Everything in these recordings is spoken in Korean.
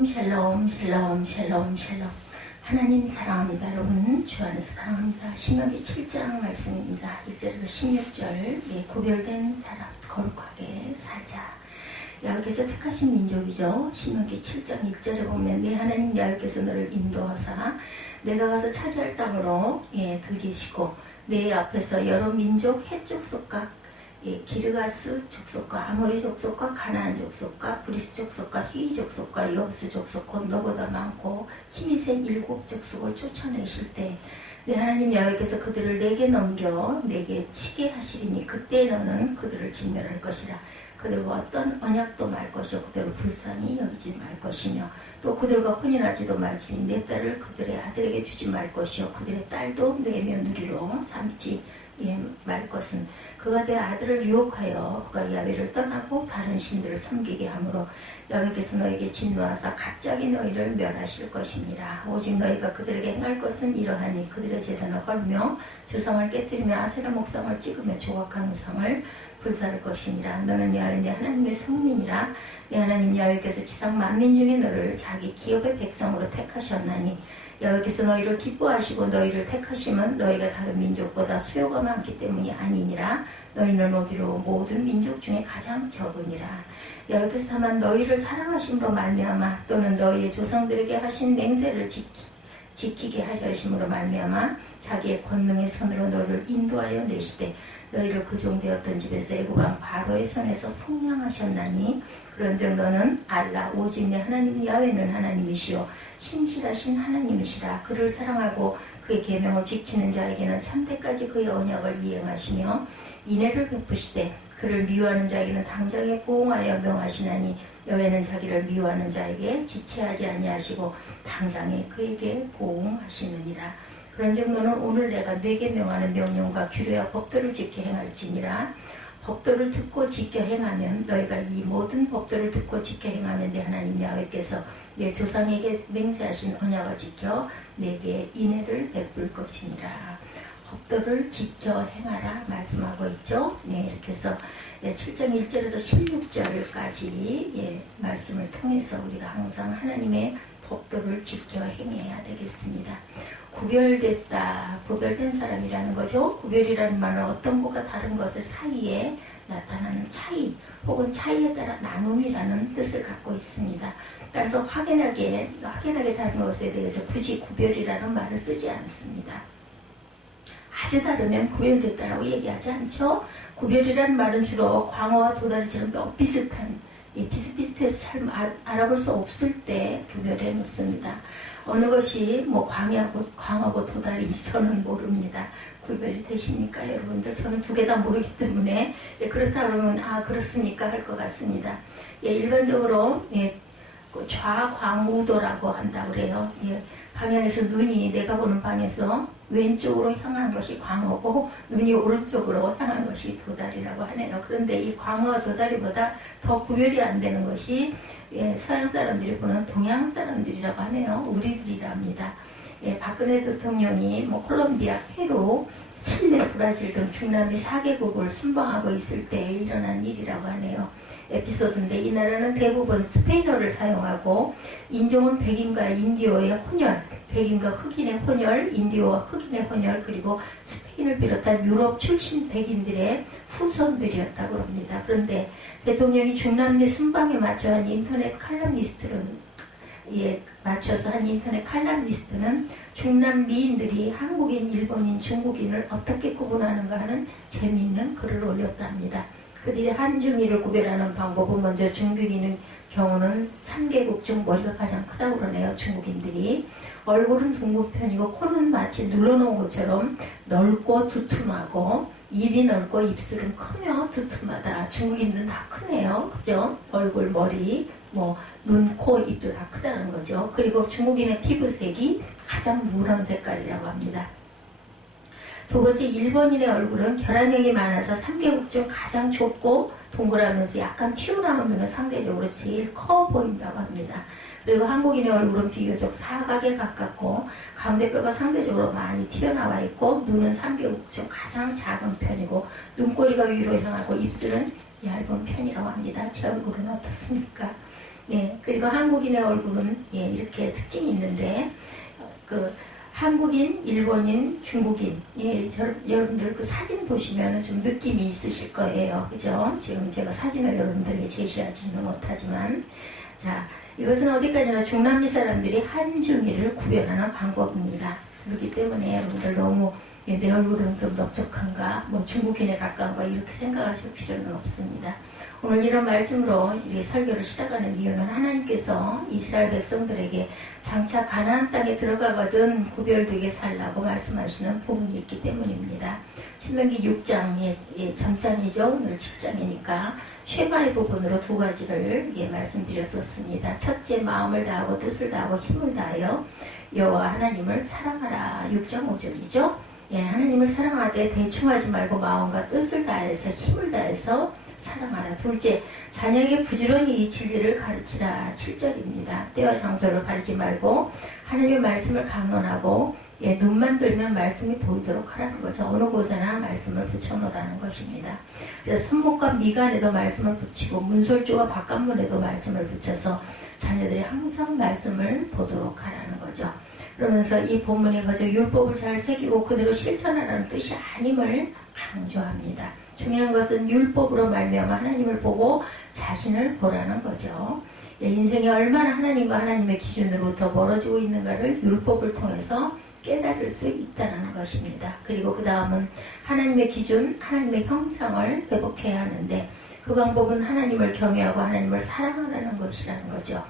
샬롬 샬롬 샬롬 샬롬 샬롬. 하나님 사랑합니다. 여러분 주 안에서 사랑합니다. 신명기 7장 말씀입니다. 1절에서 16절. 구별된 사람 거룩하게 살자. 여호와께서 택하신 민족이죠. 신명기 7장 1절에 보면 내 하나님 여호와께서 너를 인도하사 내가 가서 차지할 땅으로 들이시고 내 앞에서 여러 민족 해족 속각 기르가스 족속과 아모리 족속과 가나안 족속과 브리스 족속과 히위 족속과 여부스 족속 곧 너보다 많고 힘이 센 7 족속을 쫓아내실 때 내 하나님 여호와께서 그들을 내게 넘겨 내게 치게 하시리니 그때 너는 그들을 진멸할 것이라. 그들과 어떤 언약도 말 것이요 그들을 불쌍히 여기지 말 것이며 또 그들과 혼인하지도 말지니 내 딸을 그들의 아들에게 주지 말 것이요 그들의 딸도 내 며느리로 삼지 말 것은 그가 내 아들을 유혹하여 그가 야훼를 떠나고 다른 신들을 섬기게 하므로 여호와께서 너에게 진노하사 갑자기 너희를 멸하실 것이니라. 오직 너희가 그들에게 행할 것은 이러하니 그들의 제단을 헐며 주상을 깨뜨리며 아세라 목상을 찍으며 조각한 우상을 불사를 것이니라. 너는 여호와 내 하나님의 성민이라. 내 하나님 여호와께서 지상 만민 중에 너를 자기 기업의 백성으로 택하셨나니 여호와께서 너희를 기뻐하시고 너희를 택하심은 너희가 다른 민족보다 수요가 많기 때문이 아니니라. 너희는 오기로 모든 민족 중에 가장 적으니라. 여호와께서 다만 너희를 사랑하심으로 말미암아 또는 너희의 조상들에게 하신 맹세를 지키게 하려 하심으로 말미암아 자기의 권능의 손으로 너를 인도하여 내시되 너희를 그 종되었던 집에서 애국왕 바로의 손에서 속량하셨나니 그런즉 너는 알라 오직 내 하나님 야훼는 하나님이시요 신실하신 하나님이시라. 그를 사랑하고 그의 계명을 지키는 자에게는 참때까지 그의 언약을 이행하시며 인애를 베푸시되 그를 미워하는 자에게는 당장에 보응하여 명하시나니 여호와는 자기를 미워하는 자에게 지체하지 아니하시고 당장에 그에게 보응하시느니라. 그런즉 너는 오늘 내가 네게 명하는 명령과 규례와 법도를 지켜 행할지니라. 법도를 듣고 지켜 행하면 너희가 이 모든 법도를 듣고 지켜 행하면 내 하나님 야훼께서 내 조상에게 맹세하신 언약을 지켜 내게 인애를 베풀 것이니라. 법도를 지켜 행하라 말씀하고 있죠. 이렇게 해서 7장 1절에서 16절까지 말씀을 통해서 우리가 항상 하나님의 법도를 지켜 행해야 되겠습니다. 구별된 사람이라는 거죠. 구별이라는 말은 어떤 것과 다른 것의 사이에 나타나는 차이 혹은 차이에 따라 나눔이라는 뜻을 갖고 있습니다. 따라서 확연하게 다른 것에 대해서 굳이 구별이라는 말을 쓰지 않습니다. 아주 다르면 구별됐다라고 얘기하지 않죠. 구별이라는 말은 주로 광어와 도다리처럼 비슷비슷해서 잘 알아볼 수 없을 때 구별해 놓습니다. 어느 것이 광어고 도다리인지 저는 모릅니다. 구별이 되십니까 여러분들? 저는 두 개 다 모르기 때문에 그렇다 그러면 그렇습니까 할 것 같습니다. 일반적으로 좌광우도라고 한다고 그래요. 방향에서 눈이 내가 보는 방에서 왼쪽으로 향한 것이 광어고 눈이 오른쪽으로 향한 것이 도다리라고 하네요. 그런데 이 광어와 도다리보다 더 구별이 안 되는 것이 서양 사람들이 보는 동양 사람들이라고 하네요. 우리들이랍니다. 박근혜 대통령이 콜롬비아, 페루, 칠레, 브라질 등 중남미 4개국을 순방하고 있을 때 일어난 일이라고 하네요. 에피소드인데 이 나라는 대부분 스페인어를 사용하고 인종은 백인과 인디오의 혼혈, 백인과 흑인의 혼혈, 인디오와 흑인의 혼혈 그리고 스페인을 비롯한 유럽 출신 백인들의 후손들이었다고 합니다. 그런데 대통령이 중남미 순방에 맞춰 한 인터넷 칼럼니스트는 중남미인들이 한국인, 일본인, 중국인을 어떻게 구분하는가 하는 재미있는 글을 올렸답니다. 그들이 한중일을 구별하는 방법은 먼저 중국인의 경우는 3개국 중 머리가 가장 크다고 그러네요. 중국인들이. 얼굴은 둥근편이고 코는 마치 눌러놓은 것처럼 넓고 두툼하고 입이 넓고 입술은 크며 두툼하다. 중국인들은 다 크네요. 그죠? 얼굴, 머리, 눈, 코, 입도 다 크다는 거죠. 그리고 중국인의 피부색이 가장 누런 색깔이라고 합니다. 두 번째, 일본인의 얼굴은 결합력이 많아서 3개국 중 가장 좁고 동그라면서 약간 튀어나온 눈은 상대적으로 제일 커 보인다고 합니다. 그리고 한국인의 얼굴은 비교적 사각에 가깝고 가운데뼈가 상대적으로 많이 튀어나와 있고 눈은 3개국 중 가장 작은 편이고 눈꼬리가 위로 향하고 입술은 얇은 편이라고 합니다. 제 얼굴은 어떻습니까? 예, 그리고 한국인의 얼굴은 예, 이렇게 특징이 있는데 그 한국인, 일본인, 중국인 예, 여러분들 그 사진 보시면 좀 느낌이 있으실 거예요. 그죠? 지금 제가 사진을 여러분들에게 제시하지는 못하지만 자, 이것은 어디까지나 중남미 사람들이 한중일을 구별하는 방법입니다. 그렇기 때문에 여러분들 너무 예, 내 얼굴은 좀 넓적한가 뭐 중국인에 가까운가 이렇게 생각하실 필요는 없습니다. 오늘 이런 말씀으로 이 설교를 시작하는 이유는 하나님께서 이스라엘 백성들에게 장차 가나안 땅에 들어가거든 구별되게 살라고 말씀하시는 부분이 있기 때문입니다. 신명기 6장 전장이죠. 오늘 7장이니까 쉐마의 부분으로 두 가지를 말씀드렸었습니다. 첫째, 마음을 다하고 뜻을 다하고 힘을 다하여 여호와 하나님을 사랑하라. 6장 5절이죠. 예, 하나님을 사랑하되 대충 하지 말고 마음과 뜻을 다해서 힘을 다해서 사랑하라. 둘째, 자녀에게 부지런히 이 진리를 가르치라. 7절입니다. 때와 장소를 가리지 말고 하나님의 말씀을 강론하고 예, 눈만 들면 말씀이 보이도록 하라는 거죠. 어느 곳에나 말씀을 붙여놓으라는 것입니다. 그래서 손목과 미간에도 말씀을 붙이고 문설주가 바깥문에도 말씀을 붙여서 자녀들이 항상 말씀을 보도록 하라는 거죠. 그러면서 이 본문이 그저 율법을 잘 새기고 그대로 실천하라는 뜻이 아님을 강조합니다. 중요한 것은 율법으로 말미암아 하나님을 보고 자신을 보라는 거죠. 인생이 얼마나 하나님과 하나님의 기준으로부터 멀어지고 있는가를 율법을 통해서 깨달을 수 있다는 것입니다. 그리고 그 다음은 하나님의 기준, 하나님의 형상을 회복해야 하는데 그 방법은 하나님을 경외하고 하나님을 사랑하라는 것이라는 거죠.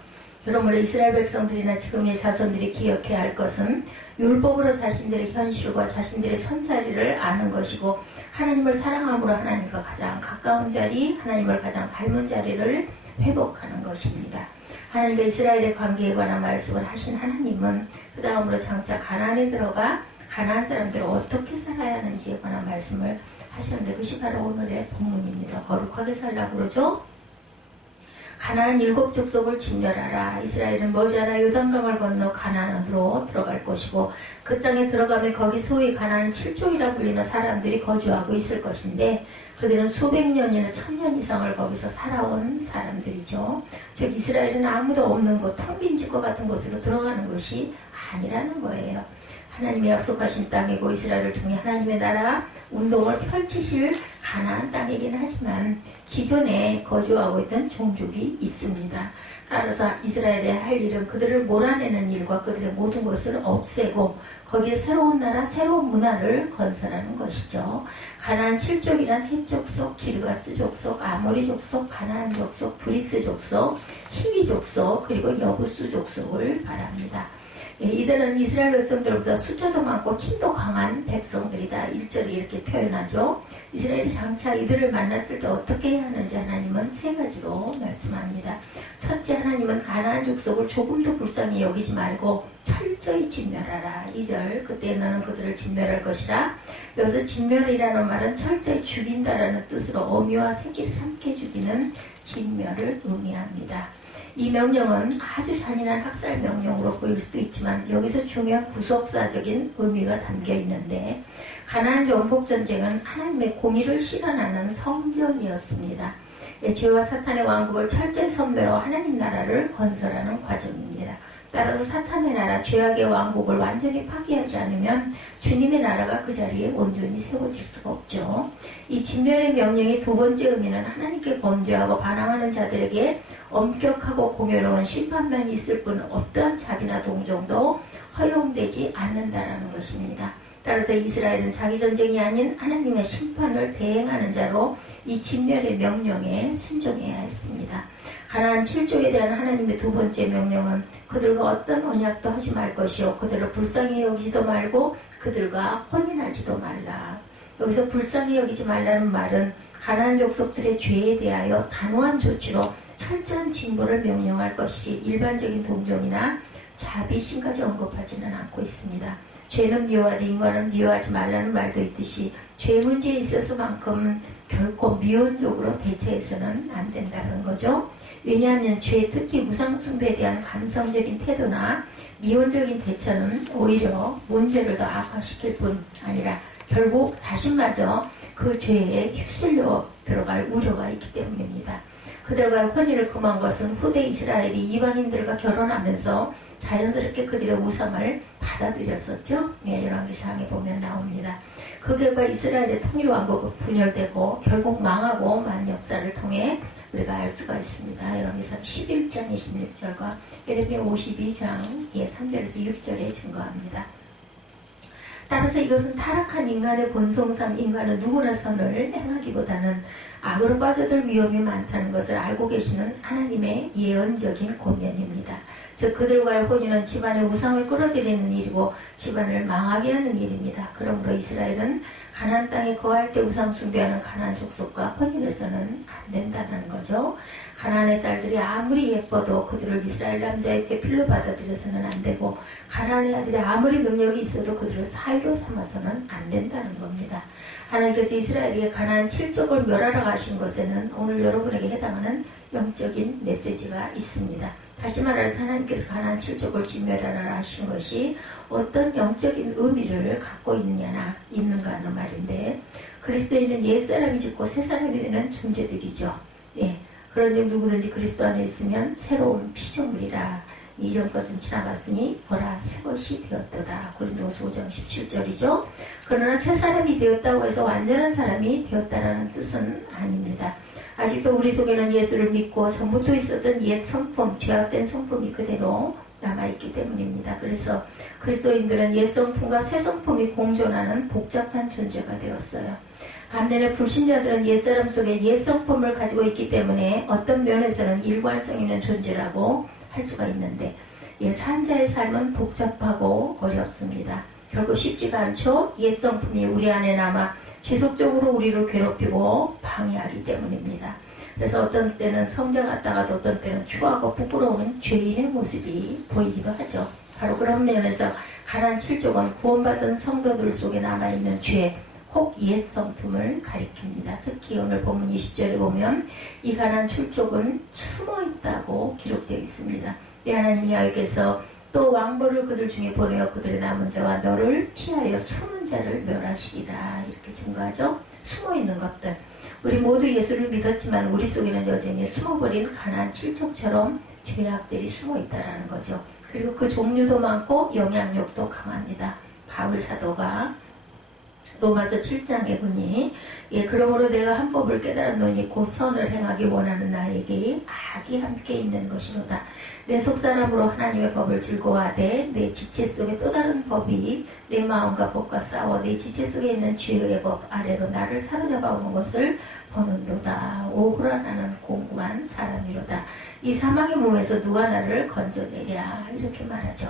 그러므로 이스라엘 백성들이나 지금의 자손들이 기억해야 할 것은 율법으로 자신들의 현실과 자신들의 선자리를 아는 것이고 하나님을 사랑함으로 하나님과 가장 가까운 자리, 하나님을 가장 닮은 자리를 회복하는 것입니다. 하나님과 이스라엘의 관계에 관한 말씀을 하신 하나님은 그 다음으로 장차 가나안에 들어가 가나안 사람들을 어떻게 살아야 하는지에 관한 말씀을 하시는데 그것이 바로 오늘의 본문입니다. 거룩하게 살라고 그러죠. 가나안 7족속을 진멸하라. 이스라엘은 머지않아 요단강을 건너 가나안으로 들어갈 것이고 그 땅에 들어가면 거기 소위 가나안 7족이라 불리는 사람들이 거주하고 있을 것인데 그들은 수백 년이나 1000년 이상을 거기서 살아온 사람들이죠. 즉 이스라엘은 아무도 없는 곳, 텅 빈 집과 같은 곳으로 들어가는 것이 아니라는 거예요. 하나님의 약속하신 땅이고 이스라엘을 통해 하나님의 나라 운동을 펼치실 가나안 땅이긴 하지만 기존에 거주하고 있던 종족이 있습니다. 따라서 이스라엘의 할 일은 그들을 몰아내는 일과 그들의 모든 것을 없애고 거기에 새로운 나라, 새로운 문화를 건설하는 것이죠. 가나안 7족이란 헷족속, 기르가스 족속, 아모리 족속, 가나안 족속, 브리스 족속, 히위 족속, 그리고 여부수 족속을 말합니다. 이들은 이스라엘 백성들보다 숫자도 많고 힘도 강한 백성들이다. 1절에 이렇게 표현하죠. 이스라엘이 장차 이들을 만났을 때 어떻게 해야 하는지 하나님은 세 가지로 말씀합니다. 첫째, 하나님은 가나안 족속을 조금도 불쌍히 여기지 말고 철저히 진멸하라. 2절, 그때 너는 그들을 진멸할 것이라. 여기서 진멸이라는 말은 철저히 죽인다라는 뜻으로 어미와 새끼를 함께 죽이는 진멸을 의미합니다. 이 명령은 아주 잔인한 학살 명령으로 보일 수도 있지만 여기서 중요한 구속사적인 의미가 담겨 있는데 가나안 정복전쟁은 하나님의 공의를 실현하는 성전이었습니다. 죄와 사탄의 왕국을 철저히 섬매로 하나님 나라를 건설하는 과정입니다. 따라서 사탄의 나라, 죄악의 왕국을 완전히 파괴하지 않으면 주님의 나라가 그 자리에 온전히 세워질 수가 없죠. 이 진멸의 명령의 두 번째 의미는 하나님께 범죄하고 반항하는 자들에게 엄격하고 공효로운 심판만 있을 뿐 어떠한 자비나 동정도 허용되지 않는다라는 것입니다. 따라서 이스라엘은 자기 전쟁이 아닌 하나님의 심판을 대행하는 자로 이 진멸의 명령에 순종해야 했습니다. 가나안 7족에 대한 하나님의 두 번째 명령은 그들과 어떤 언약도 하지 말 것이요 그들을 불쌍히 여기지도 말고 그들과 혼인하지도 말라. 여기서 불쌍히 여기지 말라는 말은 가나안 족속들의 죄에 대하여 단호한 조치로 철저한 징벌을 명령할 것이 일반적인 동정이나 자비심까지 언급하지는 않고 있습니다. 죄는 미워하되 인간은 미워하지 말라는 말도 있듯이 죄 문제에 있어서만큼 결코 미온적으로 대처해서는 안 된다는 거죠. 왜냐하면 죄, 특히 무상숭배에 대한 감성적인 태도나 미온적인 대처는 오히려 문제를 더 악화시킬 뿐 아니라 결국 자신마저 그 죄에 휩쓸려 들어갈 우려가 있기 때문입니다. 그들과의 혼인을 금한 것은 후대 이스라엘이 이방인들과 결혼하면서 자연스럽게 그들의 우상을 받아들였었죠. 예, 열왕기상에 보면 나옵니다. 그 결과 이스라엘의 통일왕국은 분열되고 결국 망하고 만 역사를 통해 우리가 알 수가 있습니다. 열왕기상 11장 26절과 예레미야 52장 3절에서 6절에 증거합니다. 따라서 이것은 타락한 인간의 본성상 인간은 누구나 선을 행하기보다는 악으로 빠져들 위험이 많다는 것을 알고 계시는 하나님의 예언적인 권면입니다. 즉 그들과의 혼인은 집안의 우상을 끌어들이는 일이고 집안을 망하게 하는 일입니다. 그러므로 이스라엘은 가나안 땅에 거할 때 우상 숭배하는 가나안 족속과 혼인해서는 안 된다는 거죠. 가나안의 딸들이 아무리 예뻐도 그들을 이스라엘 남자의 배필로 받아들여서는 안 되고 가나안의 아들이 아무리 능력이 있어도 그들을 사위로 삼아서는 안 된다는 겁니다. 하나님께서 이스라엘에게 가나안 7족을 멸하러 가신 것에는 오늘 여러분에게 해당하는 영적인 메시지가 있습니다. 다시 말해서 하나님께서 가나안 7족을 진멸하라 하신 것이 어떤 영적인 의미를 갖고 있는가 하는 말인데, 그리스도인은 옛사람이 죽고 새사람이 되는 존재들이죠. 예, 그런즉 누구든지 그리스도 안에 있으면 새로운 피조물이라. 이전 것은 지나갔으니 보라 새 것이 되었도다. 고린도후서 5장 17절이죠. 그러나 새 사람이 되었다고 해서 완전한 사람이 되었다라는 뜻은 아닙니다. 아직도 우리 속에는 예수를 믿고 전부터 있었던 옛 성품, 죄악된 성품이 그대로 남아있기 때문입니다. 그래서 그리스도인들은 옛 성품과 새 성품이 공존하는 복잡한 존재가 되었어요. 반면에 불신자들은 옛사람 속에 옛 성품을 가지고 있기 때문에 어떤 면에서는 일관성 있는 존재라고 할 수가 있는데, 산자의 삶은 복잡하고 어렵습니다. 결국 쉽지가 않죠. 옛 성품이 우리 안에 남아 지속적으로 우리를 괴롭히고 방해하기 때문입니다. 그래서 어떤 때는 성자 같다가도 어떤 때는 추하고 부끄러운 죄인의 모습이 보이기도 하죠. 바로 그런 면에서 가나안 7족은 구원받은 성도들 속에 남아있는 죄, 혹 옛 성품을 가리킵니다. 특히 오늘 본문 20절에 보면 이 가나안 7족은 숨어있다고 기록되어 있습니다. 하나님 야훼께서 또 왕벌을 그들 중에 보내어 그들의 남은 자와 너를 피하여 숨은 자를 멸하시리라. 이렇게 증거하죠. 숨어있는 것들. 우리 모두 예수를 믿었지만 우리 속에는 여전히 숨어버린 가나안 7족처럼 죄악들이 숨어있다라는 거죠. 그리고 그 종류도 많고 영향력도 강합니다. 바울 사도가 로마서 7장에 보니 그러므로 내가 한 법을 깨달았노니 곧 선을 행하기 원하는 나에게 악이 함께 있는 것이로다. 내 속사람으로 하나님의 법을 즐거워하되 내 지체 속에 또 다른 법이 내 마음과 법과 싸워 내 지체 속에 있는 죄의 법 아래로 나를 사로잡아 오는 것을 보는도다. 오호라 나는 공고한 사람이로다. 이 사망의 몸에서 누가 나를 건져내랴. 이렇게 말하죠.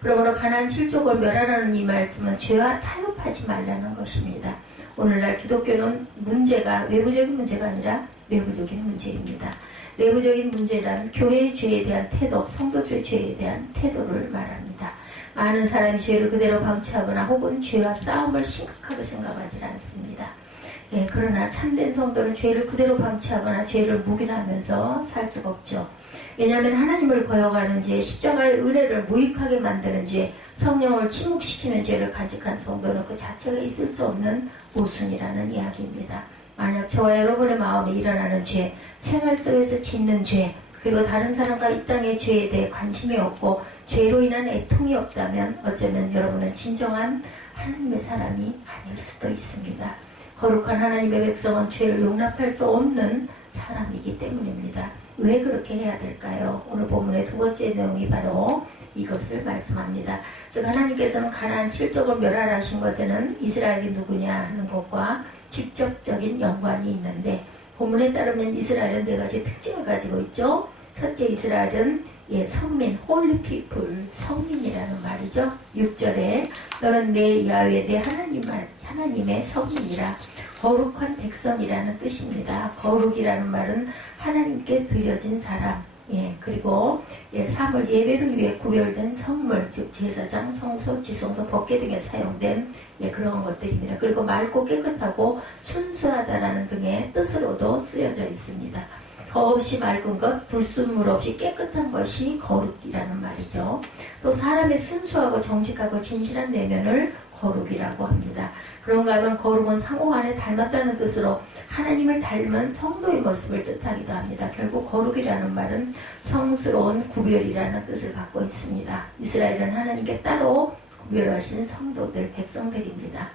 그러므로 가나안 7족을 멸하라는 이 말씀은 죄와 타협하지 말라는 것입니다. 오늘날 기독교는 문제가 외부적인 문제가 아니라 내부적인 문제입니다. 내부적인 문제란 교회의 죄에 대한 태도, 성도들의 죄에 대한 태도를 말합니다. 많은 사람이 죄를 그대로 방치하거나 혹은 죄와 싸움을 심각하게 생각하지 않습니다. 그러나 참된 성도는 죄를 그대로 방치하거나 죄를 묵인하면서 살 수가 없죠. 왜냐하면 하나님을 거역하는 죄, 십자가의 은혜를 무익하게 만드는 죄, 성령을 침묵시키는 죄를 간직한 성도는 그 자체가 있을 수 없는 모순이라는 이야기입니다. 만약 저와 여러분의 마음에 일어나는 죄, 생활 속에서 짓는 죄, 그리고 다른 사람과 이 땅의 죄에 대해 관심이 없고 죄로 인한 애통이 없다면 어쩌면 여러분은 진정한 하나님의 사람이 아닐 수도 있습니다. 거룩한 하나님의 백성은 죄를 용납할 수 없는 사람이기 때문입니다. 왜 그렇게 해야 될까요? 오늘 본문의 두 번째 내용이 바로 이것을 말씀합니다. 즉 하나님께서는 가나안 7족을 멸하라 하신 것에는 이스라엘이 누구냐 하는 것과 직접적인 연관이 있는데, 본문에 따르면 이스라엘은 네 가지 특징을 가지고 있죠. 첫째, 이스라엘은 성민, 홀리 피플, 성민이라는 말이죠. 6절에 너는 내 야훼 내 하나님의 성민이라. 거룩한 백성이라는 뜻입니다. 거룩이라는 말은 하나님께 드려진 사람, 그리고 사물 예배를 위해 구별된 성물, 즉 제사장, 성소, 지성소, 법궤 등에 사용된 그런 것들입니다. 그리고 맑고 깨끗하고 순수하다라는 등의 뜻으로도 쓰여져 있습니다. 더없이 맑은 것, 불순물 없이 깨끗한 것이 거룩이라는 말이죠. 또 사람의 순수하고 정직하고 진실한 내면을 거룩이라고 합니다. 그런가 하면 거룩은 상호간에 닮았다는 뜻으로 하나님을 닮은 성도의 모습을 뜻하기도 합니다. 결국 거룩이라는 말은 성스러운 구별이라는 뜻을 갖고 있습니다. 이스라엘은 하나님께 따로 구별하신 성도들, 백성들입니다.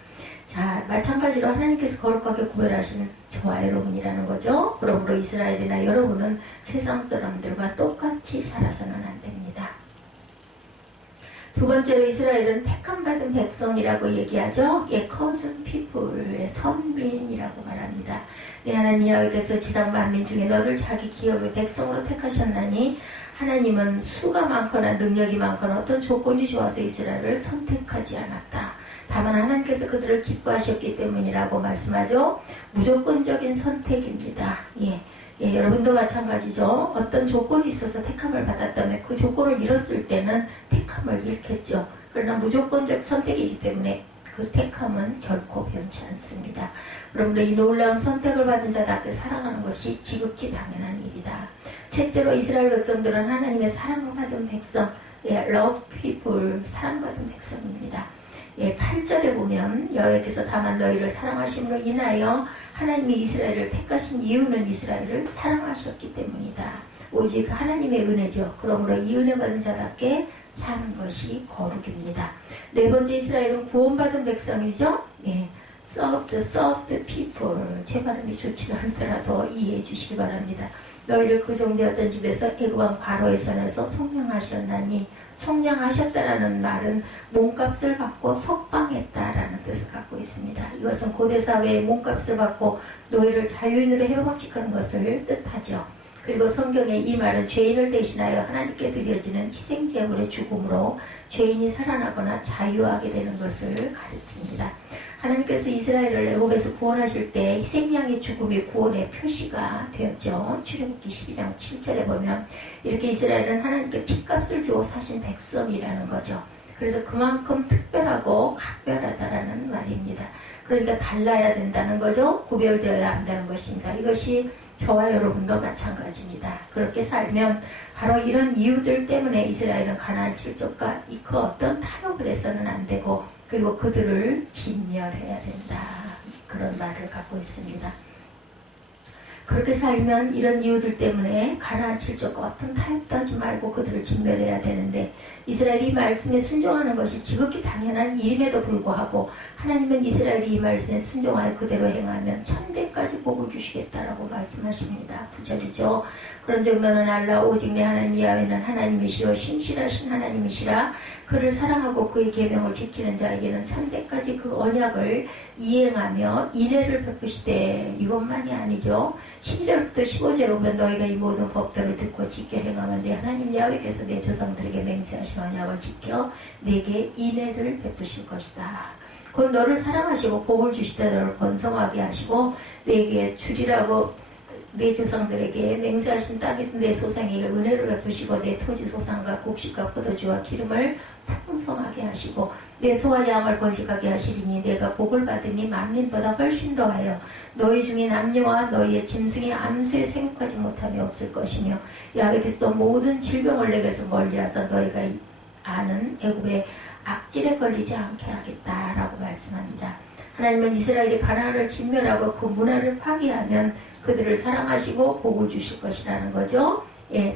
자, 마찬가지로 하나님께서 거룩하게 구별하신 저와 여러분이라는 거죠. 그러므로 이스라엘이나 여러분은 세상 사람들과 똑같이 살아서는 안 됩니다. 두 번째로 이스라엘은 택함받은 백성이라고 얘기하죠. 예, chosen people의 선민이라고 말합니다. 네, 하나님 여호와께서 지상 만민 중에 너를 자기 기업의 백성으로 택하셨나니 하나님은 수가 많거나 능력이 많거나 어떤 조건이 좋아서 이스라엘을 선택하지 않았다. 다만 하나님께서 그들을 기뻐하셨기 때문이라고 말씀하죠. 무조건적인 선택입니다. 예, 여러분도 마찬가지죠. 어떤 조건이 있어서 택함을 받았다면 그 조건을 잃었을 때는 택함을 잃겠죠. 그러나 무조건적 선택이기 때문에 그 택함은 결코 변치 않습니다. 그러므로 이 놀라운 선택을 받은 자답게 살아가는 것이 지극히 당연한 일이다. 셋째로 이스라엘 백성들은 하나님의 사랑받은 백성, love people, 사랑받은 백성입니다. 8절에 보면 여호와께서 다만 너희를 사랑하심으로 인하여 하나님이 이스라엘을 택하신 이유는 이스라엘을 사랑하셨기 때문이다. 오직 하나님의 은혜죠. 그러므로 이 은혜 받은 자답게 사는 것이 거룩입니다. 네 번째, 이스라엘은 구원받은 백성이죠. serve the people. 제 발음이 좋지가 않더라도 이해해 주시기 바랍니다. 너희를 그 종되었던 집에서 애굽왕 바로의 손에서 속량하셨나니, 속량하셨다라는 말은 몸값을 받고 석방했다라는 뜻을 갖고 있습니다. 이것은 고대사회의 몸값을 받고 너희를 자유인으로 해방시키는 것을 뜻하죠. 그리고 성경에 이 말은 죄인을 대신하여 하나님께 드려지는 희생제물의 죽음으로 죄인이 살아나거나 자유하게 되는 것을 가리킵니다. 하나님께서 이스라엘을 애굽에서 구원하실 때 희생양의 죽음이 구원의 표시가 되었죠. 출애굽기 12장 7절에 보면 이렇게 이스라엘은 하나님께 핏값을 주어 사신 백성이라는 거죠. 그래서 그만큼 특별하고 각별하다라는 말입니다. 그러니까 달라야 된다는 거죠. 구별되어야 한다는 것입니다. 이것이 저와 여러분도 마찬가지입니다. 그렇게 살면 바로 이런 이유들 때문에 이스라엘은 가나안 칠족과 그 어떤 타협을 해서는 안 되고, 그리고 그들을 진멸해야 된다. 그런 말을 갖고 있습니다. 그렇게 살면 이런 이유들 때문에 가나안 칠족과 어떤 타협도 하지 말고 그들을 진멸해야 되는데, 이스라엘이 이 말씀에 순종하는 것이 지극히 당연한 일임에도 불구하고 하나님은 이스라엘이 이 말씀에 순종하여 그대로 행하면 천대까지 복을 주시겠다라고 말씀하십니다. 9절이죠. 그런즉 너는 알라 오직 내 하나님 야훼는 하나님이시오 신실하신 하나님이시라. 그를 사랑하고 그의 계명을 지키는 자에게는 천대까지 그 언약을 이행하며 인애를 베푸시되, 이것만이 아니죠. 10절부터 15절 오면 너희가 이 모든 법도를 듣고 지켜 행하면 내 하나님 야훼께서 내 조상들에게 맹세하신 언약을 지켜 내게 인애를 베푸실 것이다. 곧 너를 사랑하시고 복을 주시되 너를 번성하게 하시고 내게 주리라고 내 조상들에게 맹세하신 땅에서 내 소상에게 은혜를 베푸시고 내 토지 소상과 곡식과 포도주와 기름을 풍성하게 하시고 내 소와 양을 번식하게 하시리니 내가 복을 받으니 만민보다 훨씬 더하여 너희 중에 남녀와 너희의 짐승의 암수에 생육하지 못함이 없을 것이며 야훼께서 모든 질병을 내게서 멀리하사 너희가 아는 애굽의 악질에 걸리지 않게 하겠다라고 말씀합니다. 하나님은 이스라엘이 가나안을 진멸하고 그 문화를 파괴하면 그들을 사랑하시고 복을 주실 것이라는 거죠.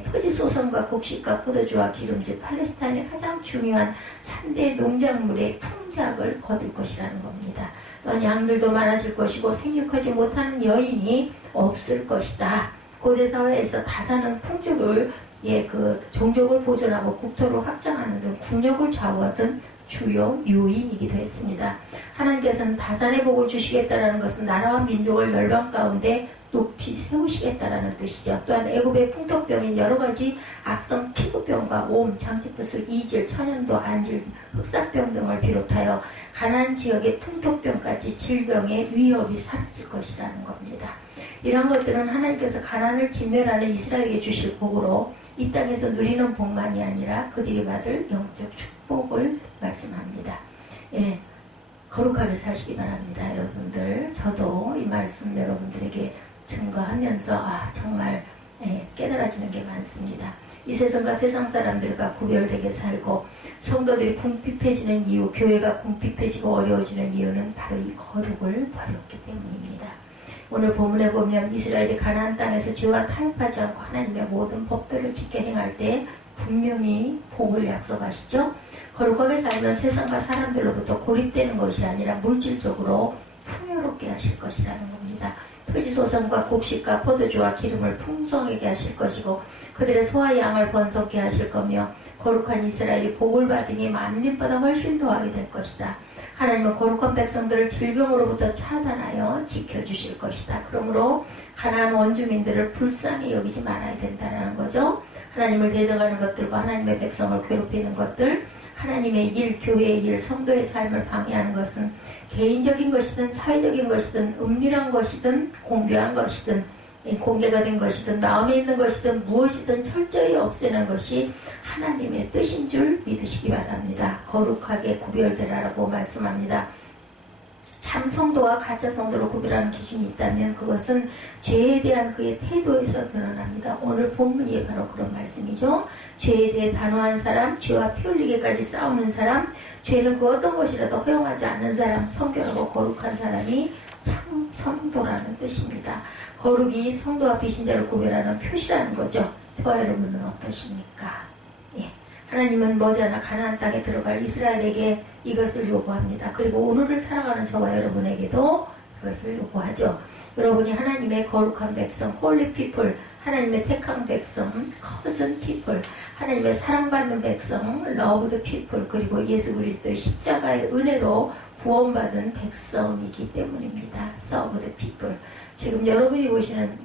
토지 소성과 곡식과 포도주와 기름, 즉 팔레스타인의 가장 중요한 3대 농작물의 풍작을 거둘 것이라는 겁니다. 넌 양들도 많아질 것이고 생육하지 못하는 여인이 없을 것이다. 고대사회에서 다사는 풍족을 그 종족을 보존하고 국토를 확장하는 등 국력을 좌우하던 주요 요인이기도 했습니다. 하나님께서는 다산의 복을 주시겠다는 것은 나라와 민족을 열방 가운데 높이 세우시겠다라는 뜻이죠. 또한 애굽의 풍토병인 여러 가지 악성 피부병과 옴, 장티푸스, 이질, 천연도, 안질, 흑사병 등을 비롯하여 가나안 지역의 풍토병까지 질병의 위협이 사라질 것이라는 겁니다. 이런 것들은 하나님께서 가나안을 진멸하는 이스라엘에게 주실 복으로 이 땅에서 누리는 복만이 아니라 그들이 받을 영적 축복을 말씀합니다. 거룩하게 사시기 바랍니다. 여러분들, 저도 이 말씀 여러분들에게 증거하면서 정말 깨달아지는 게 많습니다. 이 세상과 세상 사람들과 구별되게 살고 성도들이 궁핍해지는 이유, 교회가 궁핍해지고 어려워지는 이유는 바로 이 거룩을 버렸기 때문입니다. 오늘 본문에 보면 이스라엘이 가나안 땅에서 죄와 타협하지 않고 하나님의 모든 법도를 지켜 행할 때 분명히 복을 약속하시죠. 거룩하게 살면 세상과 사람들로부터 고립되는 것이 아니라 물질적으로 풍요롭게 하실 것이라는 겁니다. 토지소산과 곡식과 포도주와 기름을 풍성하게 하실 것이고 그들의 소와 양을 번성케 하실 거며 거룩한 이스라엘이 복을 받으니 만민보다 훨씬 더하게 될 것이다. 하나님은 거룩한 백성들을 질병으로부터 차단하여 지켜주실 것이다. 그러므로 가나안 원주민들을 불쌍히 여기지 말아야 된다는 거죠. 하나님을 대적하는 것들과 하나님의 백성을 괴롭히는 것들, 하나님의 일, 교회의 일, 성도의 삶을 방해하는 것은 개인적인 것이든 사회적인 것이든 은밀한 것이든 공개한 것이든 공개가 된 것이든 마음에 있는 것이든 무엇이든 철저히 없애는 것이 하나님의 뜻인 줄 믿으시기 바랍니다. 거룩하게 구별되라라고 말씀합니다. 참 성도와 가짜 성도를 구별하는 기준이 있다면 그것은 죄에 대한 그의 태도에서 드러납니다. 오늘 본문이 바로 그런 말씀이죠. 죄에 대해 단호한 사람, 죄와 피 흘리게까지 싸우는 사람, 죄는 그 어떤 것이라도 허용하지 않는 사람, 성결하고 거룩한 사람이 참 성도라는 뜻입니다. 거룩이 성도와 비신자를 구별하는 표시라는 거죠. 저와 여러분은 어떠십니까? 예. 하나님은 머지않아 가나안 땅에 들어갈 이스라엘에게 이것을 요구합니다. 그리고 오늘을 살아가는 저와 여러분에게도 그것을 요구하죠. 여러분이 하나님의 거룩한 백성, 홀리 피플, 하나님의 택한 백성, 커즌 피플, 하나님의 사랑받는 백성, 러브드 피플, 그리고 예수 그리스도의 십자가의 은혜로 구원받은 백성이기 때문입니다. 서브드 피플. 지금 여러분이 보시는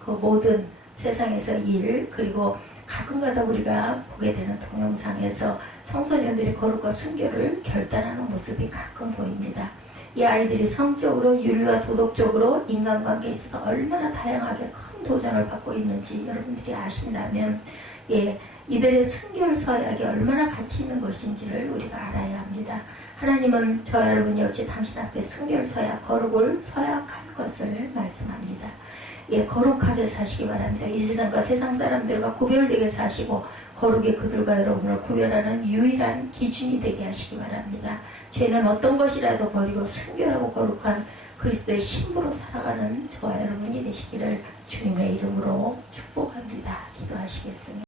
그 모든 세상에서 일, 그리고 가끔가다 우리가 보게 되는 동영상에서 청소년들이 거룩과 순결을 결단하는 모습이 가끔 보입니다. 이 아이들이 성적으로, 윤리와 도덕적으로 인간관계에 있어서 얼마나 다양하게 큰 도전을 받고 있는지 여러분들이 아신다면 이들의 순결 서약이 얼마나 가치 있는 것인지를 우리가 알아야 합니다. 하나님은 저와 여러분이 어찌 당신 앞에 순결 서약, 거룩을 서약할 것을 말씀합니다. 거룩하게 사시기 바랍니다. 이 세상과 세상 사람들과 구별되게 사시고 거룩의 그들과 여러분을 구별하는 유일한 기준이 되게 하시기 바랍니다. 죄는 어떤 것이라도 버리고 순결하고 거룩한 그리스도의 신부로 살아가는 저와 여러분이 되시기를 주님의 이름으로 축복합니다. 기도하시겠습니다.